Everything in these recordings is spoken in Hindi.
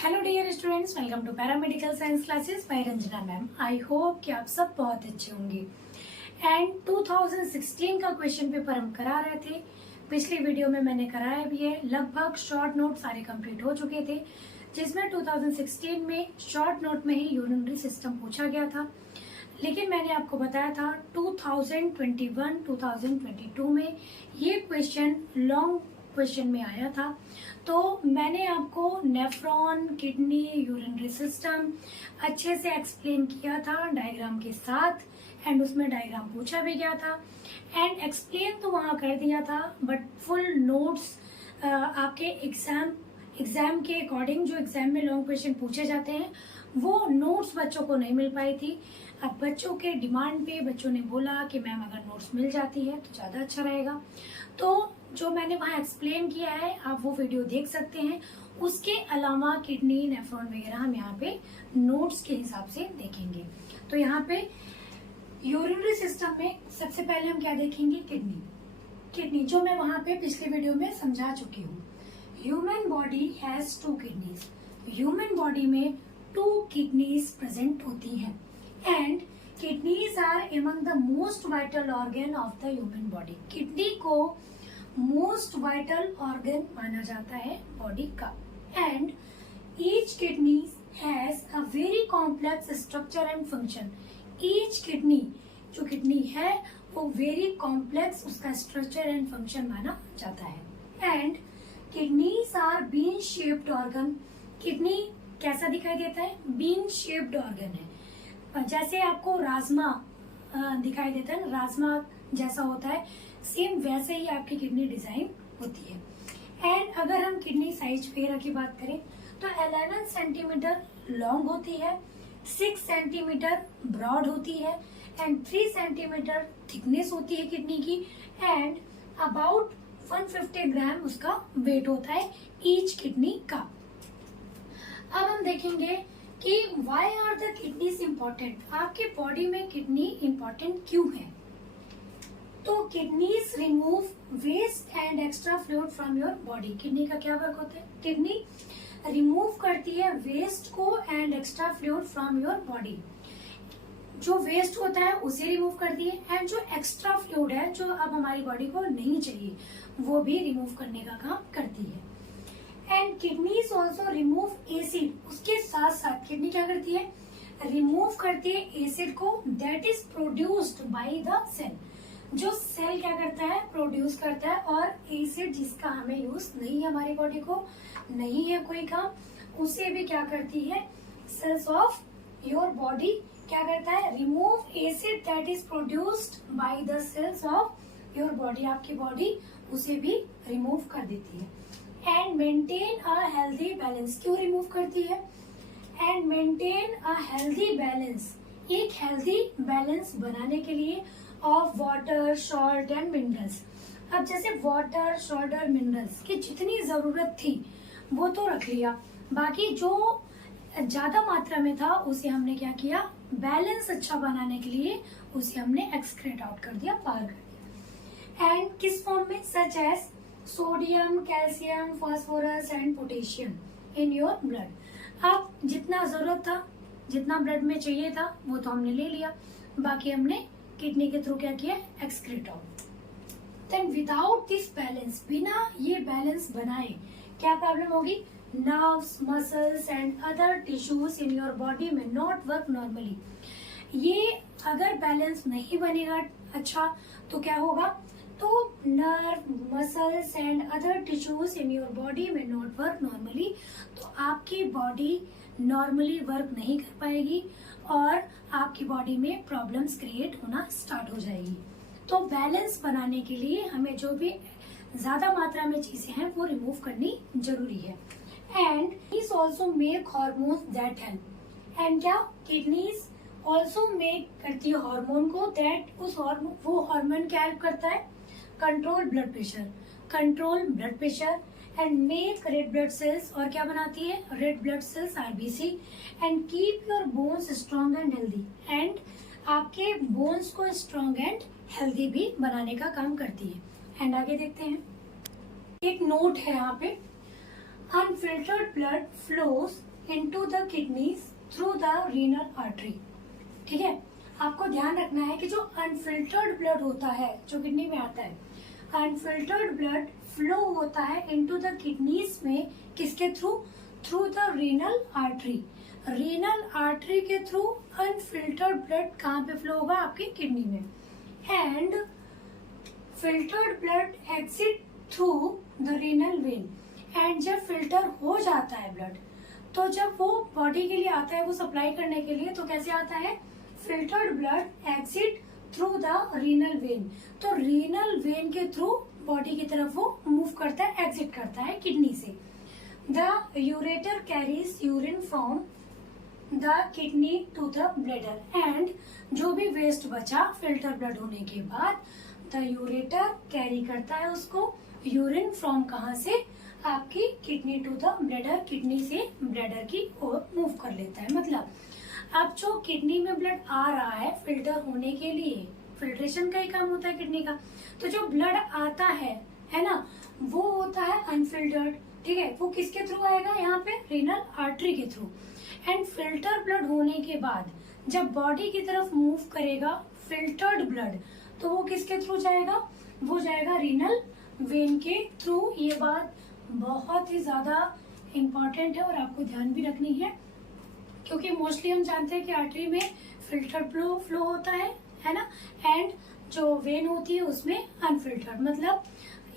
Hello dear students, welcome to paramedical science classes by Ranjana ma'am. I hope कि आप सब बहुत अच्छे होंगे। एंड 2016 का क्वेश्चन पेपर हम करा रहे थे। पिछली वीडियो में मैंने कराया भी है। लगभग शॉर्ट नोट सारे कंप्लीट हो चुके थे, जिसमें 2016 में शॉर्ट नोट में ही यूरिनरी सिस्टम पूछा गया था। लेकिन मैंने आपको बताया था 2021-2022 में ये क्वेश्चन लॉन्ग क्वेश्चन में आया था। तो मैंने आपको नेफ्रॉन, किडनी, यूरिनरी सिस्टम अच्छे से एक्सप्लेन किया था डायग्राम के साथ। एंड उसमें डायग्राम पूछा भी गया था एंड एक्सप्लेन तो वहां कर दिया था, बट फुल नोट्स आपके एग्जाम के अकॉर्डिंग जो एग्जाम में लॉन्ग क्वेश्चन पूछे जाते हैं वो नोट्स बच्चों को नहीं मिल पाई थी। अब बच्चों के डिमांड पे बच्चों ने बोला कि मैम अगर नोट्स मिल जाती है तो ज्यादा अच्छा रहेगा। तो जो मैंने वहाँ एक्सप्लेन किया है आप वो वीडियो देख सकते हैं। उसके अलावा किडनी, नेफ्रॉन वगैरह हम यहाँ पे नोट्स के हिसाब से देखेंगे। तो यहाँ पे यूरिनरी सिस्टम में सबसे पहले हम क्या देखेंगे? किडनी जो मैं वहाँ पे पिछले वीडियो में समझा चुकी हूँ। Human body has 2 kidneys. Human body में 2 किडनीज प्रेजेंट होती हैं and kidneys are among the most vital organ of the human body. Kidney को मोस्ट वाइटल ऑर्गन माना जाता है बॉडी का। And each kidney has a very complex structure and function. Each kidney जो किडनी है वो वेरी कॉम्प्लेक्स उसका स्ट्रक्चर एंड फंक्शन माना जाता है। And kidneys are bean shaped organ. Kidney कैसा दिखाई देता है? बीन शेप्ड ऑर्गन है। जैसे आपको राजमा दिखाई देता है ना, राजमा जैसा होता है, सेम वैसे ही आपकी किडनी डिजाइन होती है। एंड अगर हम किडनी साइज वगैरह की बात करें तो 11 सेंटीमीटर लॉन्ग होती है, 6 सेंटीमीटर ब्रॉड होती है एंड 3 सेंटीमीटर थिकनेस होती है किडनी की। एंड अबाउट 150 ग्राम उसका वेट होता है ईच किडनी का। अब हम देखेंगे कि why are the kidneys important? आपके बॉडी में किडनी इम्पोर्टेंट क्यों है? तो kidneys remove waste and extra fluid from your body. Kidney का क्या वर्क होता है? किडनी रिमूव करती है वेस्ट को and extra fluid from your body. जो वेस्ट होता है उसे रिमूव करती है एंड जो एक्स्ट्रा फ्लूइड है जो अब हमारी बॉडी को नहीं चाहिए वो भी रिमूव करने का काम करती है। And kidneys also remove acid. उसके साथ साथ किडनी क्या करती है? रिमूव करती है एसिड को that is produced by the cell. जो सेल क्या करता है? प्रोड्यूस करता है। और एसिड जिसका हमें यूज नहीं है, हमारी बॉडी को नहीं है कोई काम, उसे भी क्या करती है? सेल्स ऑफ योर बॉडी क्या करता है? Remove acid that is produced by the cells of your body. आपकी बॉडी उसे भी रिमूव कर देती है। And maintain a healthy balance. क्यों रिमूव करती है? And maintain a healthy balance. एक हेल्दी बैलेंस बनाने के लिए of water, salt and minerals. अब जैसे वाटर, सॉल्ट और मिनरल्स की जितनी जरूरत थी वो तो रख लिया, बाकी जो ज्यादा मात्रा में था उसे हमने क्या किया? बैलेंस अच्छा बनाने के लिए उसे हमने एक्सक्रेट आउट कर दिया, बाहर कर दिया। एंड किस फॉर्म में? Such as sodium, calcium, phosphorus and potassium in your blood. अब जितना जरूरत था, जितना ब्लड में चाहिए था वो तो हमने ले लिया, बाकी हमने किडनी के थ्रू क्या किया? Excrete out. Then without this balance, बिना ये बैलेंस बनाए क्या प्रॉब्लम होगी? Nerves, muscles and other tissues in your body में नॉट वर्क नॉर्मली। ये अगर बैलेंस नहीं बनेगा अच्छा तो क्या होगा? तो nerve, muscles and other tissues in your body में नॉट वर्क नॉर्मली, तो आपकी बॉडी नॉर्मली वर्क नहीं कर पाएगी और आपकी बॉडी में प्रॉब्लम्स क्रिएट होना स्टार्ट हो जाएगी। तो बैलेंस बनाने के लिए हमें जो भी ज्यादा मात्रा में चीजें हैं वो रिमूव करनी जरूरी है। And kidneys also make hormones that help. And क्या? किडनीज ऑल्सो मेक करती है हार्मोन को दैट वो हार्मोन क्या हेल्प करता है? Control blood pressure and make red blood cells. और क्या बनाती है? Red blood cells, RBC. And keep your bones strong and healthy. And आपके बोन्स को स्ट्रॉन्ग एंड हेल्दी भी बनाने का काम करती है। एंड आगे देखते हैं, एक नोट है यहाँ पे, unfiltered blood flows into the kidneys through the renal artery. ठीक है, आपको ध्यान रखना है कि जो अनफिल्टर्ड ब्लड होता है जो किडनी में आता है, अनफिल्टर्ड ब्लड फ्लो होता है इनटू द किडनीज में किसके through? Through the renal artery. Renal artery के थ्रू अनफिल्टर्ड ब्लड कहाँ पे फ्लो होगा? आपकी किडनी में। And filtered blood exit through the renal vein. And जब फिल्टर हो जाता है ब्लड, तो जब वो बॉडी के लिए आता है वो सप्लाई करने के लिए, तो कैसे आता है? Filtered blood exit through the renal vein. तो रीनल वेन के थ्रू बॉडी की तरफ वो मूव करता है, एग्जिट करता है किडनी से। The ureter carries urine from the kidney to the bladder. And जो भी वेस्ट बचा फिल्टर ब्लड होने के बाद, द यूरेटर कैरी करता है उसको यूरिन फ्रॉम कहाँ से? आपकी kidney to the bladder, kidney से ब्लैडर की ओर मूव कर लेता है। मतलब अब जो किडनी में ब्लड आ रहा है फिल्टर होने के लिए, फिल्ट्रेशन का ही काम होता है किडनी का, तो जो ब्लड आता है ना, वो होता है अनफिल्टर्ड। ठीक है, वो किसके थ्रू आएगा? यहाँ पे रीनल आर्टरी के थ्रू। एंड फिल्टर ब्लड होने के बाद जब बॉडी की तरफ मूव करेगा फिल्टर्ड ब्लड, तो वो किसके थ्रू जाएगा? वो जाएगा रीनल वेन के थ्रू। ये बात बहुत ही ज्यादा इम्पोर्टेंट है और आपको ध्यान भी रखनी है, क्योंकि मोस्टली हम जानते हैं कि आर्टरी में फिल्टर फ्लो होता है ना, एंड जो वेन होती है उसमें अनफिल्टर्ड। मतलब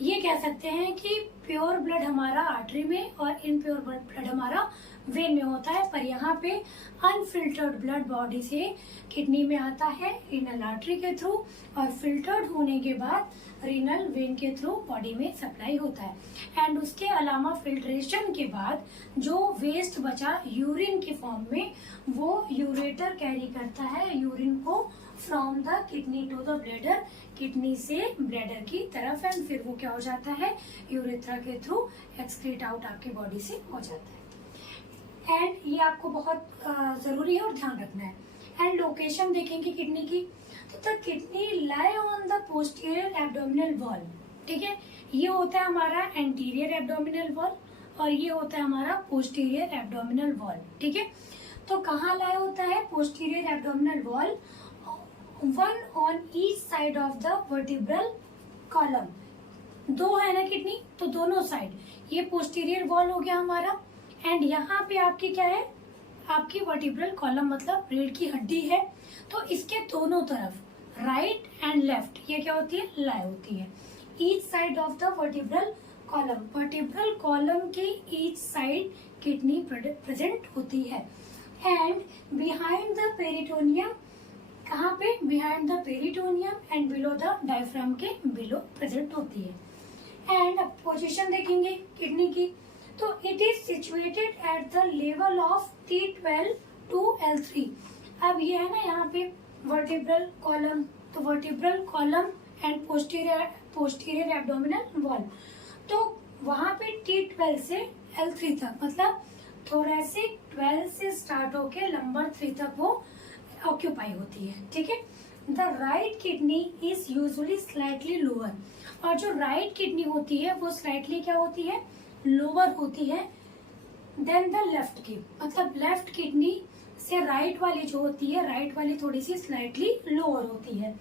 ये कह सकते हैं कि प्योर ब्लड हमारा आर्टरी में और इनप्योर ब्लड हमारा वेन में होता है, पर यहाँ पे अनफिल्टर्ड ब्लड बॉडी से किडनी में आता है रीनल आर्टरी के थ्रू, और फिल्टर्ड होने के बाद रीनल वेन के थ्रू बॉडी में सप्लाई होता है। एंड उसके अलावा फिल्ट्रेशन के बाद जो वेस्ट बचा यूरिन के फॉर्म में, वो यूरेटर कैरी करता है यूरिन को from the kidney to the bladder, kidney से ब्लैडर की तरफ। एंड फिर वो क्या हो जाता है? यूरेथ्रा के थ्रू एक्सक्रीट आउट आपकी बॉडी से हो जाता है। एंड ये आपको बहुत जरूरी है और ध्यान रखना है। एंड लोकेशन देखेंगे किडनी की, तो the kidney lie on the posterior abdominal wall. ठीक है, ये होता है हमारा एंटीरियर एब्डोमिनल वॉल और ये होता है हमारा पोस्टीरियर एब्डोमिनल वॉल। ठीक है, तो कहाँ लाई होता है? Posterior abdominal wall, one on each side of the vertebral column. दो है ना किडनी, तो दोनों साइड, ये पोस्टीरियर वॉल हो गया हमारा। एंड यहाँ पे आपकी क्या है? आपकी वर्टिब्रल कॉलम मतलब रीढ़ की हड्डी है, तो इसके दोनों तरफ राइट एंड लेफ्ट ये क्या होती है? लाई होती है। Each side of the vertebral column, vertebral column के ईच साइड किडनी प्रेजेंट होती है। एंड बिहाइंड द पेरिटोनियम, कहाँ पे? Behind the peritoneum and below the diaphragm के बिलो प्रेजेंट होती है। एंड अब पोजीशन देखेंगे किडनी की, तो it is situated at the level of T12 to L3। अब ये है ना यहाँ पे वर्टिब्रल कॉलम, तो vertebral column and posterior abdominal wall, तो वहाँ पे T12 से L3 तक, मतलब थोरेसिक 12 से स्टार्ट होके लंबर 3 तक वो ऑक्यूपाई होती है। ठीक है, the right kidney is usually slightly lower, और जो राइट किडनी होती है वो स्लाइटली क्या होती है? लोअर होती है देन द लेफ्ट की। मतलब लेफ्ट किडनी से राइट वाली जो होती है, राइट वाली थोड़ी सी स्लाइटली लोअर होती है।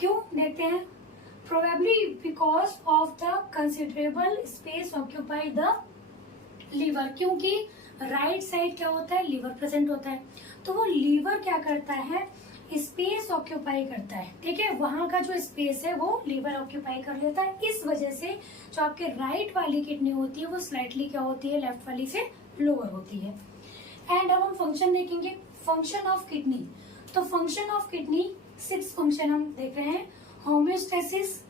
क्यों? देखते हैं। Probably because of the considerable space occupy the liver, क्योंकि राइट साइड क्या होता है? लीवर प्रेजेंट होता है, तो वो लीवर क्या करता है? स्पेस ऑक्यूपाई करता है। ठीक है, वहां का जो स्पेस है वो लीवर ऑक्यूपाई कर लेता है। इस वजह से जो आपके राइट वाली किडनी होती है वो स्लाइटली क्या होती है? लेफ्ट वाली से लोअर होती है। एंड अब हम फंक्शन देखेंगे, फंक्शन ऑफ किडनी। तो फंक्शन ऑफ किडनी 6 फंक्शन हम देख रहे हैं। Homeostasis,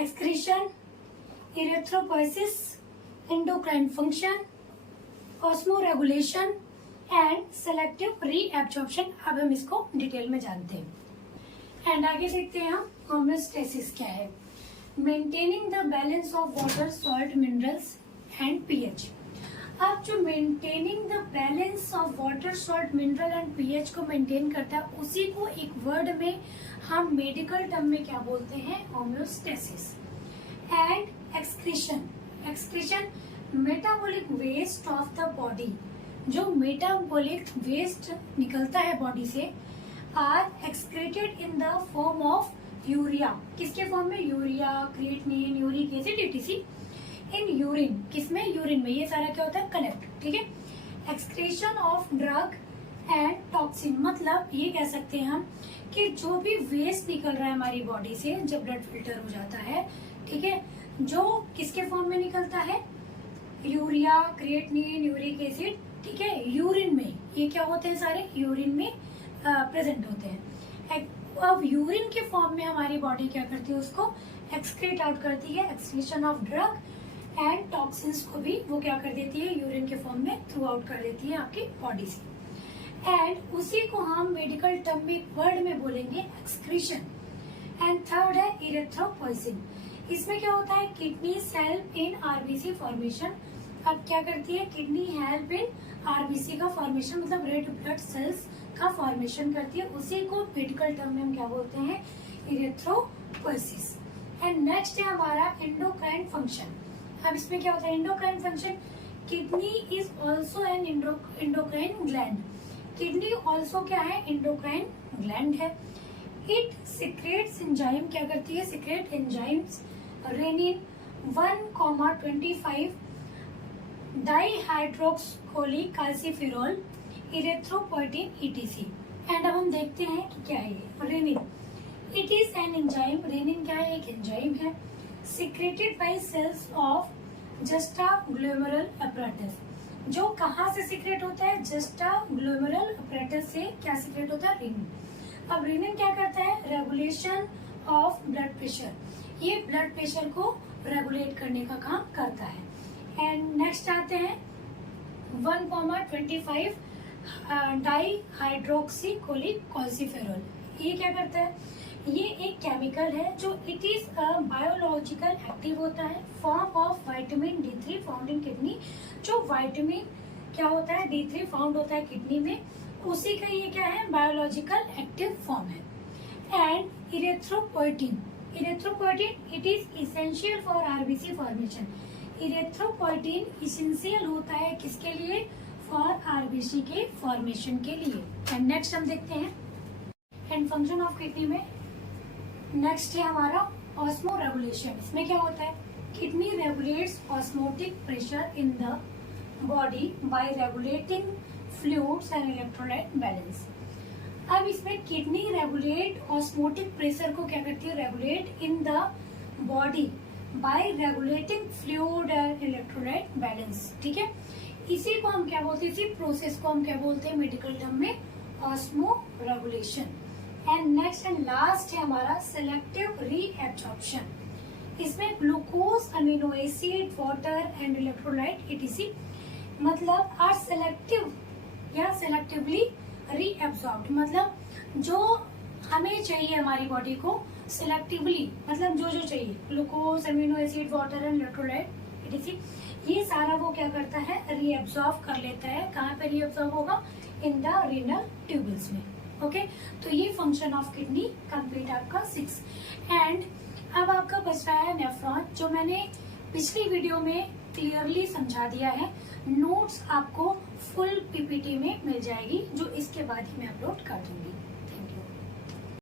excretion, erythropoiesis, endocrine function, osmoregulation and selective reabsorption. अब हम इसको डिटेल में जानते हैं। एंड आगे देखते हैं हम होम्योस्टेसिस क्या है। Maintaining the balance of water, salt, minerals and pH. अब जो maintaining the balance of water, salt, mineral and pH को मेंटेन करता है, उसी को एक वर्ड में हम मेडिकल टर्म में क्या बोलते हैं? Homeostasis. And excretion, excretion metabolic waste of the body, जो मेटाबॉलिक वेस्ट निकलता है बॉडी से are excreted in the form of urea. किसके फॉर्म में? Urea, creatinine, uric acid, etc. In urine. किसमें? यूरिन में। ये सारा क्या होता है? कनेक्ट। ठीक है। Excretion of drug and toxin, मतलब ये कह सकते हैं हम कि जो भी वेस्ट निकल रहा है हमारी बॉडी से जब ब्लड फिल्टर हो जाता है, ठीक है, जो किसके फॉर्म में निकलता है? यूरिया, क्रिएटिनिन, यूरिक एसिड, ठीक है, यूरिन में। ये क्या होते हैं? सारे यूरिन में प्रेजेंट होते हैं। अब यूरिन के फॉर्म में हमारी बॉडी क्या करती है? उसको एक्सक्रीट आउट करती है। Excretion of drug and toxins को भी वो क्या कर देती है? यूरिन के फॉर्म में थ्रू आउट कर देती है आपकी बॉडी से। एंड उसी को हम मेडिकल टर्म में वर्ड में बोलेंगे एक्सक्रीशन। एंड थर्ड है इरेथ्रोपोइसिन। इसमें क्या होता है? Kidney help in RBC formation. अब क्या करती है? किडनी हेल्प इन आरबीसी का फॉर्मेशन, मतलब रेड ब्लड सेल्स का फॉर्मेशन करती है। उसी को मेडिकल टर्म में हम क्या बोलते हैं? इरेथ्रोपोइसिस। एंड नेक्स्ट है हमारा एंडोक्राइन फंक्शन। अब इसमें क्या होता है? Endocrine function, kidney is also an endocrine gland. Kidney also क्या है? एंडोक्राइन ग्लैंड है। इट सिक्रेट्स एंजाइम, क्या करती है? Secrete enzymes renin 1,25 dihydroxycholecalciferol, erythropoietin, etc. And अब हम देखते हैं कि क्या है ये renin. It is an enzyme. Renin क्या है? एक एंजाइम है। Secreted by cells of juxtaglomerular apparatus. जो कहाँ से सिक्रेट होता है? जस्टाग्लोमेरुलर अपैरेटस से क्या सिक्रेट होता है? रेनिन। अब रेनिन क्या करता है? Regulation of blood pressure. ये ब्लड प्रेशर को रेगुलेट करने का काम करता है। एंड नेक्स्ट आते हैं 1,25 डाइहाइड्रोक्सीकोलिक कैल्सिफेरॉल। ये क्या करता है? ये एक केमिकल है जो इट इज बायोलॉजिकल एक्टिव होता है। Form of vitamin D3 found in kidney. जो विटामिन क्या होता है? D3 फाउंड होता है किडनी में, उसी का ये क्या है? बायोलॉजिकल एक्टिव फॉर्म है। And erythropoietin. Erythropoietin it is essential for RBC formation. Erythropoietin essential होता है किसके लिए? फॉर आरबीसी के फॉर्मेशन के लिए। एंड नेक्स्ट हम देखते हैं एंड फंक्शन ऑफ किडनी में नेक्स्ट है हमारा ऑस्मो रेगुलेशन। इसमें क्या होता है? Kidney regulates osmotic pressure in the body by regulating fluids and electrolyte balance. अब इसमें किडनी रेगुलेट ऑस्मोटिक प्रेशर को क्या करती है? Regulate in the body by regulating fluid and electrolyte balance. ठीक है, इसी को हम क्या बोलते हैं? इसी प्रोसेस को हम क्या बोलते हैं मेडिकल टर्म में? Osmo regulation. And next and last है हमारा सेलेक्टिव रीएब्जॉर्प्शन। इसमें glucose, amino acid, water and electrolyte etc. मतलब आर सेलेक्टिव या सेलेक्टिवली रीएब्जॉर्ब्ड, मतलब जो हमें चाहिए हमारी बॉडी को सिलेक्टिवली, मतलब जो जो चाहिए glucose, amino acid, water and electrolyte etc. ये सारा वो क्या करता है? रीएब्जॉर्ब कर लेता है। कहाँ पे रीएब्जॉर्ब होगा? इन द रीनल ट्यूबल्स में। ओके, तो ये फंक्शन ऑफ किडनी कंप्लीट आपका 6। एंड अब आपका बच रहा है नेफ्रॉन, जो मैंने पिछली वीडियो में क्लियरली समझा दिया है। नोट्स आपको फुल पीपीटी में मिल जाएगी, जो इसके बाद ही मैं अपलोड कर दूंगी।